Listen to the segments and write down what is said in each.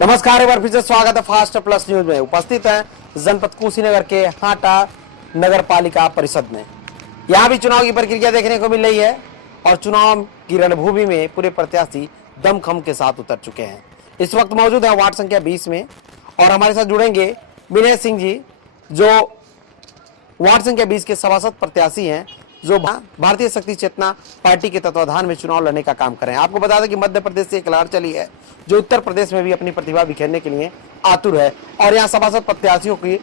नमस्कार, एक बार फिर से स्वागत है फास्ट प्लस न्यूज में। उपस्थित है जनपद कुशीनगर के हाटा नगर पालिका परिषद में। यहाँ भी चुनाव की प्रक्रिया देखने को मिल रही है और चुनाव की रणभूमि में पूरे प्रत्याशी दमखम के साथ उतर चुके हैं। इस वक्त मौजूद है वार्ड संख्या 20 में और हमारे साथ जुड़ेंगे विनय सिंह जी, जो वार्ड संख्या 20 के सभासद प्रत्याशी हैं, जो भारतीय शक्ति चेतना पार्टी के तत्वाधान में चुनाव लड़ने का काम कर रहे हैं। आपको बता दें कि मध्य प्रदेश से एक लहर चली है जो उत्तर प्रदेश में भी अपनी प्रतिभा बिखेरने के लिए आतुर है और यहाँ सभासद प्रत्याशियों की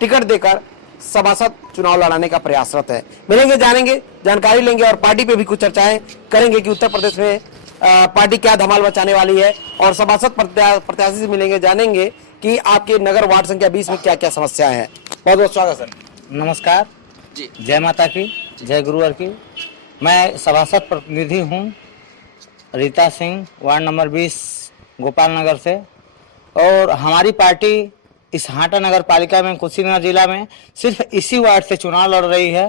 टिकट देकर सभासद चुनाव लड़ाने का प्रयासरत है। मिलेंगे, जानेंगे, जानकारी लेंगे और पार्टी पे भी कुछ चर्चाएं करेंगे कि उत्तर प्रदेश में पार्टी क्या धमाल मचाने वाली है और सभासद प्रत्याशी से मिलेंगे, जानेंगे कि आपके नगर वार्ड संख्या 20 में क्या क्या समस्याएं हैं। बहुत बहुत स्वागत सर। नमस्कार जी, जय माता की, जय गुरुवर की। मैं सभासद प्रतिनिधि हूँ रीता सिंह, वार्ड नंबर 20 गोपाल नगर से। और हमारी पार्टी इस हाटा नगर पालिका में कुशीनगर जिला में सिर्फ इसी वार्ड से चुनाव लड़ रही है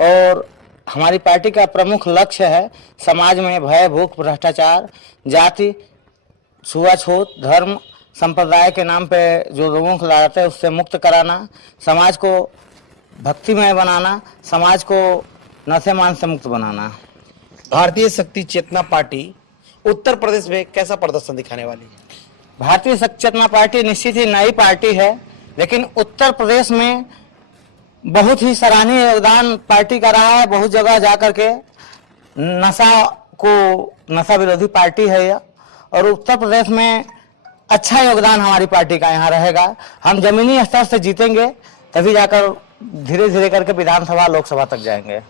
और हमारी पार्टी का प्रमुख लक्ष्य है समाज में भय, भूख, भ्रष्टाचार, जाति, छुआछूत, धर्म, संप्रदाय के नाम पे जो लोगों को लाते हैं उससे मुक्त कराना, समाज को भक्तिमय बनाना, समाज को नशे मान से मुक्त बनाना। भारतीय शक्ति चेतना पार्टी उत्तर प्रदेश में कैसा प्रदर्शन दिखाने वाली है? भारतीय शक्ति चेतना पार्टी निश्चित ही नई पार्टी है, लेकिन उत्तर प्रदेश में बहुत ही सराहनीय योगदान पार्टी का रहा है। बहुत जगह जाकर के नशा विरोधी पार्टी है यह, और उत्तर प्रदेश में अच्छा योगदान हमारी पार्टी का यहाँ रहेगा। हम जमीनी स्तर से जीतेंगे, तभी जाकर धीरे धीरे करके विधानसभा, लोकसभा तक जाएंगे।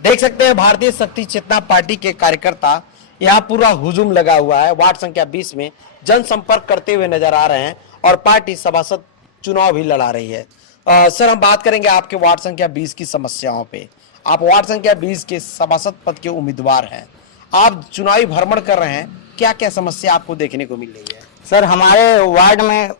देख सकते हैं भारतीय शक्ति चेतना पार्टी के कार्यकर्ता यहाँ पूरा हुजूम लगा हुआ है। वार्ड संख्या 20 में जनसंपर्क करते हुए नजर आ रहे हैं और पार्टी सभासद चुनाव भी लड़ा रही है। सर, हम बात करेंगे आपके वार्ड संख्या 20 की समस्याओं पे। आप वार्ड संख्या 20 के सभासद पद के उम्मीदवार हैं, आप चुनावी भ्रमण कर रहे हैं, क्या क्या समस्या आपको देखने को मिल रही है? सर, हमारे वार्ड में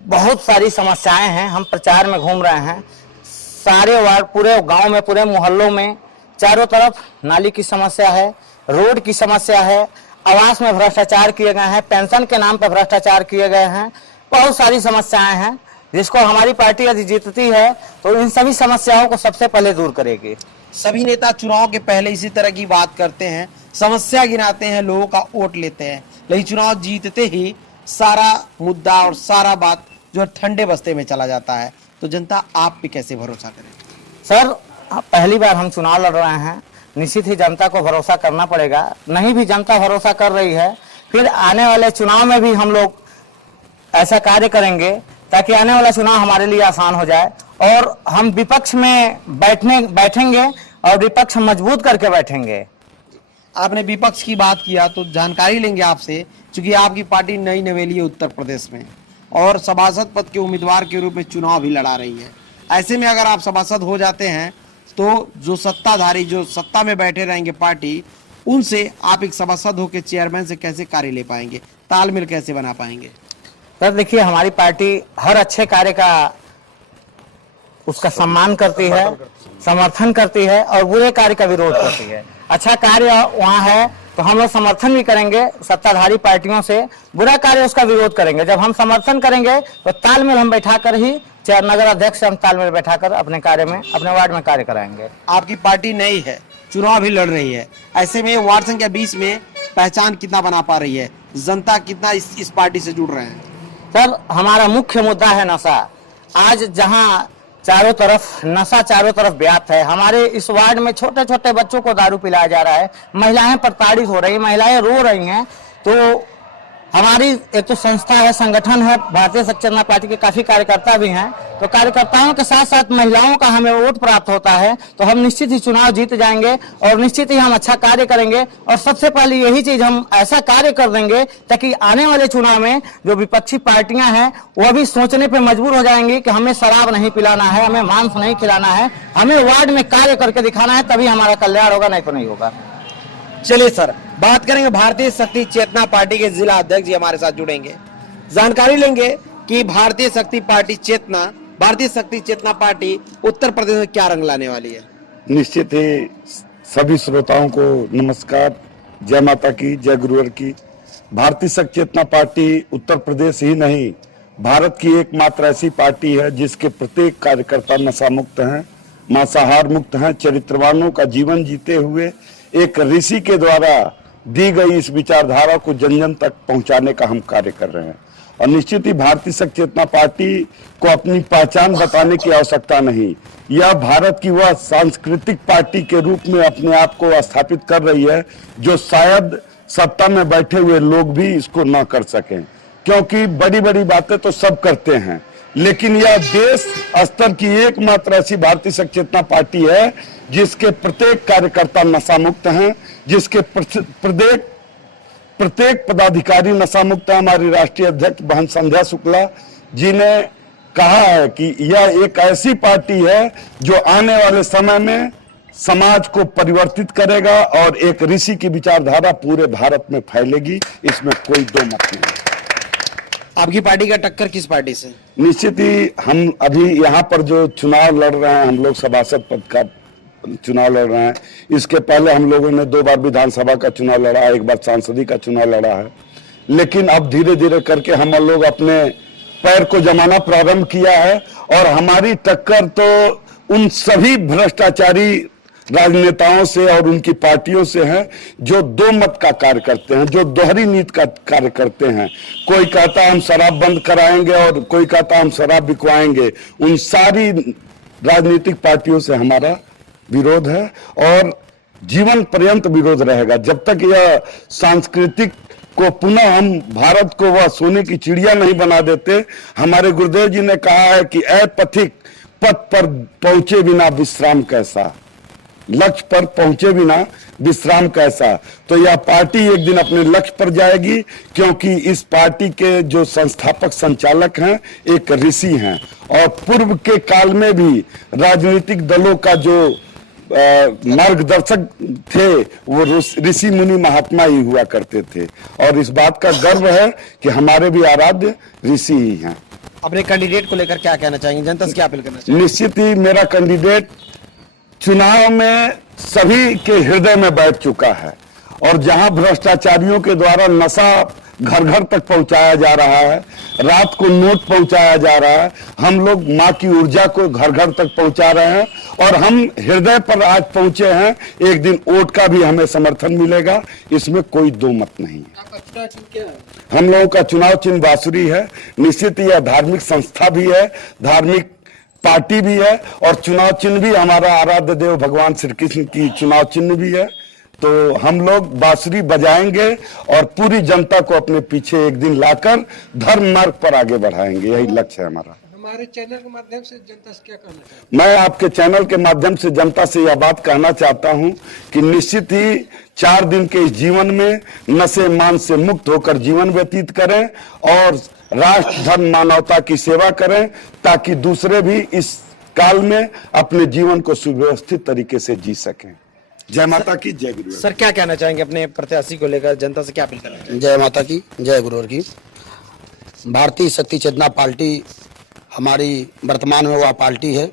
बहुत सारी समस्याएं हैं। हम प्रचार में घूम रहे हैं, सारे वार्ड, पूरे गांव में, पूरे मोहल्लों में चारों तरफ नाली की समस्या है, रोड की समस्या है, आवास में भ्रष्टाचार किए गए हैं, पेंशन के नाम पर भ्रष्टाचार किए गए हैं। बहुत सारी समस्याएं हैं जिसको हमारी पार्टी यदि जीतती है तो इन सभी समस्याओं को सबसे पहले दूर करेगी। सभी नेता चुनाव के पहले इसी तरह की बात करते हैं, समस्या गिनाते हैं, लोगों का वोट लेते हैं, लेकिन चुनाव जीतते ही सारा मुद्दा और सारा बात जो ठंडे बस्ते में चला जाता है। तो जनता आप पे कैसे भरोसा करे? सर, पहली बार हम चुनाव लड़ रहे हैं, निश्चित ही जनता को भरोसा करना पड़ेगा। नहीं भी जनता भरोसा कर रही है, फिर आने वाले चुनाव में भी हम लोग ऐसा कार्य करेंगे ताकि आने वाला चुनाव हमारे लिए आसान हो जाए और हम विपक्ष में बैठेंगे और विपक्ष मजबूत करके बैठेंगे। आपने विपक्ष की बात किया तो जानकारी लेंगे आपसे, क्योंकि आपकी पार्टी नई नवेली है उत्तर प्रदेश में और सभासद पद के उम्मीदवार के रूप में चुनाव भी लड़ा रही है। ऐसे में अगर आप सभासद हो जाते हैं तो जो सत्ताधारी, जो सत्ता में बैठे रहेंगे पार्टी, उनसे आप एक सभासद होकर चेयरमैन से कैसे कार्य ले पाएंगे, तालमेल कैसे बना पाएंगे? सर देखिए, हमारी पार्टी हर अच्छे कार्य का उसका सम्मान करती है, समर्थन करती है और बुरे कार्य का विरोध करती है। अच्छा कार्य वहाँ है तो हम लोग समर्थन भी करेंगे सत्ताधारी पार्टियों से, बुरा कार्य उसका विरोध करेंगे। जब हम समर्थन करेंगे तो तालमेल हम बैठाकर ही, नगर अध्यक्ष से हम तालमेल बैठाकर अपने कार्य में, अपने वार्ड में कार्य कराएंगे। आपकी पार्टी नई है, चुनाव भी लड़ रही है, ऐसे में वार्ड संख्या 20 में पहचान कितना बना पा रही है, जनता कितना इस पार्टी से जुड़ रहे हैं? सर, हमारा मुख्य मुद्दा है नशा। आज जहाँ चारों तरफ व्याप्त है, हमारे इस वार्ड में छोटे छोटे बच्चों को दारू पिलाया जा रहा है, महिलाएं प्रताड़ित हो रही, महिलाएं रो रही हैं। तो हमारी एक तो संस्था है, संगठन है, भारतीय शक्ति चेतना पार्टी के काफी कार्यकर्ता भी हैं, तो कार्यकर्ताओं के साथ साथ महिलाओं का हमें वोट प्राप्त होता है तो हम निश्चित ही चुनाव जीत जाएंगे और निश्चित ही हम अच्छा कार्य करेंगे। और सबसे पहले यही चीज हम ऐसा कार्य कर देंगे ताकि आने वाले चुनाव में जो विपक्षी पार्टियां हैं वह भी सोचने पे मजबूर हो जाएंगी कि हमें शराब नहीं पिलाना है, हमें मांस नहीं खिलाना है, हमें वार्ड में कार्य करके दिखाना है, तभी हमारा कल्याण होगा, नहीं तो नहीं होगा। चलिए सर, बात करेंगे भारतीय शक्ति चेतना पार्टी के जिला अध्यक्ष जी हमारे साथ जुड़ेंगे, जानकारी लेंगे कि भारतीय शक्ति चेतना पार्टी उत्तर प्रदेश में क्या रंग लाने वाली है। निश्चित ही सभी श्रोताओं को नमस्कार, जय माता की, जय गुरुवर की। भारतीय शक्ति चेतना पार्टी उत्तर प्रदेश ही नहीं, भारत की एकमात्र ऐसी पार्टी है जिसके प्रत्येक कार्यकर्ता नशा मुक्त हैं, मांसाहार मुक्त हैं, चरित्रवानों का जीवन जीते हुए एक ऋषि के द्वारा दी गई इस विचारधारा को जन जन तक पहुंचाने का हम कार्य कर रहे हैं। और निश्चित ही भारतीय शक्ति चेतना पार्टी को अपनी पहचान बताने की आवश्यकता नहीं, यह भारत की वह सांस्कृतिक पार्टी के रूप में अपने आप को स्थापित कर रही है जो शायद सत्ता में बैठे हुए लोग भी इसको ना कर सकें, क्योंकि बड़ी बड़ी बातें तो सब करते हैं, लेकिन यह देश स्तर की एकमात्र ऐसी भारतीय शक्ति चेतना पार्टी है जिसके प्रत्येक कार्यकर्ता नशा मुक्त हैं, जिसके प्रत्येक पदाधिकारी नशा मुक्त है। हमारी राष्ट्रीय अध्यक्ष बहन संध्या शुक्ला जी ने कहा है कि यह एक ऐसी पार्टी है जो आने वाले समय में समाज को परिवर्तित करेगा और एक ऋषि की विचारधारा पूरे भारत में फैलेगी, इसमें कोई दो मत नहीं। आपकी पार्टी का टक्कर किस पार्टी से? निश्चित ही हम अभी यहाँ पर जो चुनाव लड़ रहे हैं, हम लोग सभासद पद का चुनाव लड़ रहे हैं। इसके पहले हम लोगों ने 2 बार विधानसभा का चुनाव लड़ा है, 1 बार सांसदी का चुनाव लड़ा है, लेकिन अब धीरे धीरे करके हम लोग अपने पैर को जमाना प्रारंभ किया है और हमारी टक्कर तो उन सभी भ्रष्टाचारी राजनेताओं से और उनकी पार्टियों से है जो दो मत का कार्य करते हैं, जो दोहरी नीति का कार्य करते हैं। कोई कहता है हम शराब बंद कराएंगे और कोई कहता है हम शराब बिकवाएंगे। उन सारी राजनीतिक पार्टियों से हमारा विरोध है और जीवन पर्यंत विरोध रहेगा जब तक यह सांस्कृतिक को पुनः हम भारत को वह सोने की चिड़िया नहीं बना देते। हमारे गुरुदेव जी ने कहा है कि ऐ पथिक पथ पर पहुंचे बिना विश्राम कैसा, लक्ष्य पर पहुंचे बिना विश्राम कैसा। तो यह पार्टी एक दिन अपने लक्ष्य पर जाएगी, क्योंकि इस पार्टी के जो संस्थापक संचालक हैं एक ऋषि हैं और पूर्व के काल में भी राजनीतिक दलों का जो मार्गदर्शक थे वो ऋषि मुनि महात्मा ही हुआ करते थे और इस बात का गर्व है कि हमारे भी आराध्य ऋषि ही हैं। अपने कैंडिडेट को लेकर क्या कहना चाहेंगे, जनता से क्या अपील करना चाहेंगे? निश्चित ही मेरा कैंडिडेट चुनाव में सभी के हृदय में बैठ चुका है और जहां भ्रष्टाचारियों के द्वारा नशा घर घर तक पहुंचाया जा रहा है, रात को नोट पहुंचाया जा रहा है, हम लोग मां की ऊर्जा को घर घर तक पहुंचा रहे हैं और हम हृदय पर आज पहुंचे हैं। एक दिन वोट का भी हमें समर्थन मिलेगा, इसमें कोई दो मत नहीं है। हम लोगों का चुनाव चिन्ह बांसुरी है। निश्चित यह धार्मिक संस्था भी है, धार्मिक पार्टी भी है और चुनाव चिन्ह भी हमारा आराध्य देव भगवान श्री कृष्ण की चुनाव चिन्ह भी है। तो हम लोग बांसुरी बजाएंगे और पूरी जनता को अपने पीछे एक दिन लाकर धर्म मार्ग पर आगे बढ़ाएंगे, यही लक्ष्य है हमारा। हमारे चैनल के माध्यम से जनता से क्या कहना चाहते हैं? मैं आपके चैनल के माध्यम से जनता से यह बात कहना चाहता हूं कि निश्चित ही 4 दिन के इस जीवन में नशे मान से मुक्त होकर जीवन व्यतीत करें और राष्ट्र धर्म मानवता की सेवा करें, ताकि दूसरे भी इस काल में अपने जीवन को सुव्यवस्थित तरीके से जी सकें। जय माता की, जय गुरु। सर क्या कहना चाहेंगे अपने प्रत्याशी को लेकर, जनता से क्या अपील करना चाहेंगे? जय माता की, जय गुरुवर की। भारतीय शक्ति चेतना पार्टी हमारी वर्तमान में वह पार्टी है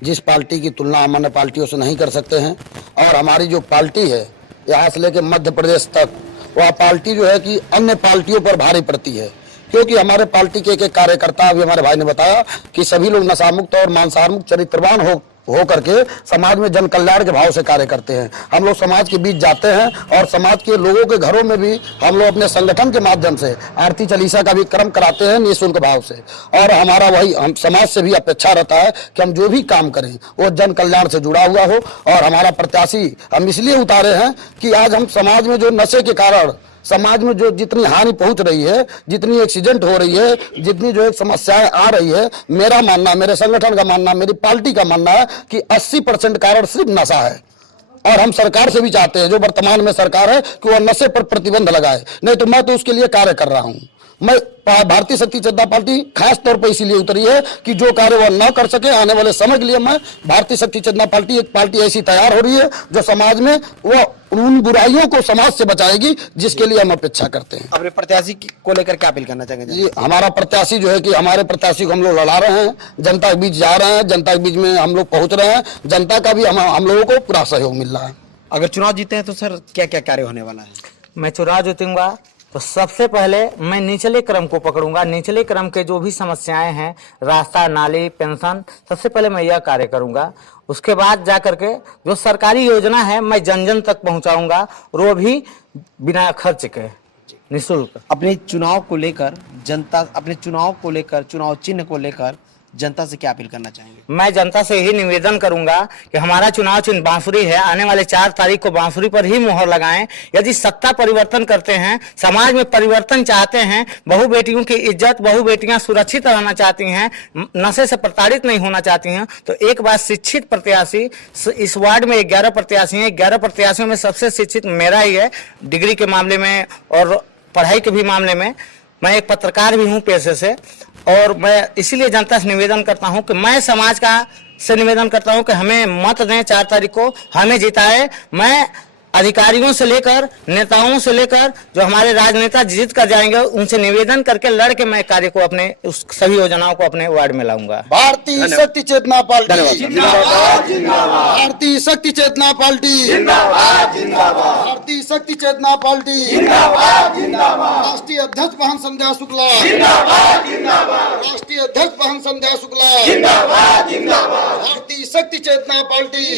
जिस पार्टी की तुलना हम अन्य पार्टियों से नहीं कर सकते हैं और हमारी जो पार्टी है यहाँ से लेकर मध्य प्रदेश तक वह पार्टी जो है कि अन्य पार्टियों पर भारी पड़ती है, क्योंकि हमारे पार्टी के एक कार्यकर्ता अभी हमारे भाई ने बताया कि सभी लोग नशा मुक्त और मांसाहार मुक्त चरित्रवान हो करके समाज में जन कल्याण के भाव से कार्य करते हैं। हम लोग समाज के बीच जाते हैं और समाज के लोगों के घरों में भी हम लोग अपने संगठन के माध्यम से आरती चालीसा का भी क्रम कराते हैं निःशुल्क भाव से। और हमारा वही हम समाज से भी अपेक्षा रहता है कि हम जो भी काम करें वो जन कल्याण से जुड़ा हुआ हो। और हमारा प्रत्याशी हम इसलिए उतारे हैं कि आज हम समाज में जो नशे के कारण समाज में जो जितनी हानि पहुंच रही है, जितनी एक्सीडेंट हो रही है, जितनी जो एक समस्याएं आ रही है, मेरा मानना, मेरे संगठन का मानना, मेरी पार्टी का मानना है कि 80% कारण सिर्फ नशा है। और हम सरकार से भी चाहते हैं, जो वर्तमान में सरकार है, कि वह नशे पर प्रतिबंध लगाए। नहीं तो मैं तो उसके लिए कार्य कर रहा हूं। मैं भारतीय शक्ति चेतना पार्टी खास तौर पर इसीलिए उतरी है कि जो कार्य वह न कर सके आने वाले समय के लिए मैं भारतीय शक्ति चेतना पार्टी एक पार्टी ऐसी तैयार हो रही है जो समाज में वह उन बुराइयों को समाज से बचाएगी जिसके लिए हम अपेक्षा करते हैं। अपने प्रत्याशी को लेकर क्या अपील करना चाहेंगे? जी, हमारा प्रत्याशी जो है कि हमारे प्रत्याशी को हम लोग लड़ा रहे हैं, जनता के बीच जा रहे हैं, जनता के बीच में हम लोग पहुंच रहे हैं, जनता का भी हम लोगों को पूरा सहयोग मिल रहा है। अगर चुनाव जीते हैं तो सर क्या क्या कार्य होने वाला है? मैं चुनाव जीतूंगा तो सबसे पहले मैं निचले क्रम को पकड़ूंगा। निचले क्रम के जो भी समस्याएं हैं, रास्ता, नाली, पेंशन, सबसे पहले मैं यह कार्य करूंगा। उसके बाद जा करके जो सरकारी योजना है मैं जन जन तक पहुंचाऊंगा, और वो भी बिना खर्च के, निःशुल्क। अपने चुनाव को लेकर जनता, अपने चुनाव को लेकर, चुनाव चिन्ह को लेकर जनता से क्या अपील करना चाहेंगे? मैं जनता से यही निवेदन करूंगा कि हमारा चुनाव चिन्ह बांसुरी है। आने वाले 4 तारीख को बांसुरी पर ही मुहर लगाएं। यदि सत्ता परिवर्तन करते हैं, समाज में परिवर्तन चाहते हैं, बहु बेटियों की इज्जत, बहु बेटियां सुरक्षित रहना चाहती हैं, नशे से प्रताड़ित नहीं होना चाहती हैं, तो एक बार शिक्षित प्रत्याशी, इस वार्ड में 11 प्रत्याशी हैं, 11 प्रत्याशियों में सबसे शिक्षित मेरा ही है, डिग्री के मामले में और पढ़ाई के भी मामले में। मैं एक पत्रकार भी हूं पेशे से, और मैं इसीलिए जनता से निवेदन करता हूं कि मैं समाज का से निवेदन करता हूं कि हमें मत दें, 4 तारीख को हमें जिताए। मैं अधिकारियों से लेकर, नेताओं से लेकर, जो हमारे राजनेता जीत कर जाएंगे, उनसे निवेदन करके लड़ के मैं कार्य को अपने, उस सभी योजनाओं को अपने वार्ड में लाऊंगा। भारतीय शक्ति चेतना पार्टी जिंदाबाद, भारतीय शक्ति चेतना पार्टी जिंदाबाद, भारतीय शक्ति चेतना पार्टी जिंदाबाद, राष्ट्रीय अध्यक्ष बहन संध्या शुक्ला, राष्ट्रीय अध्यक्ष बहन संध्या शुक्ला, भारतीय शक्ति चेतना पार्टी।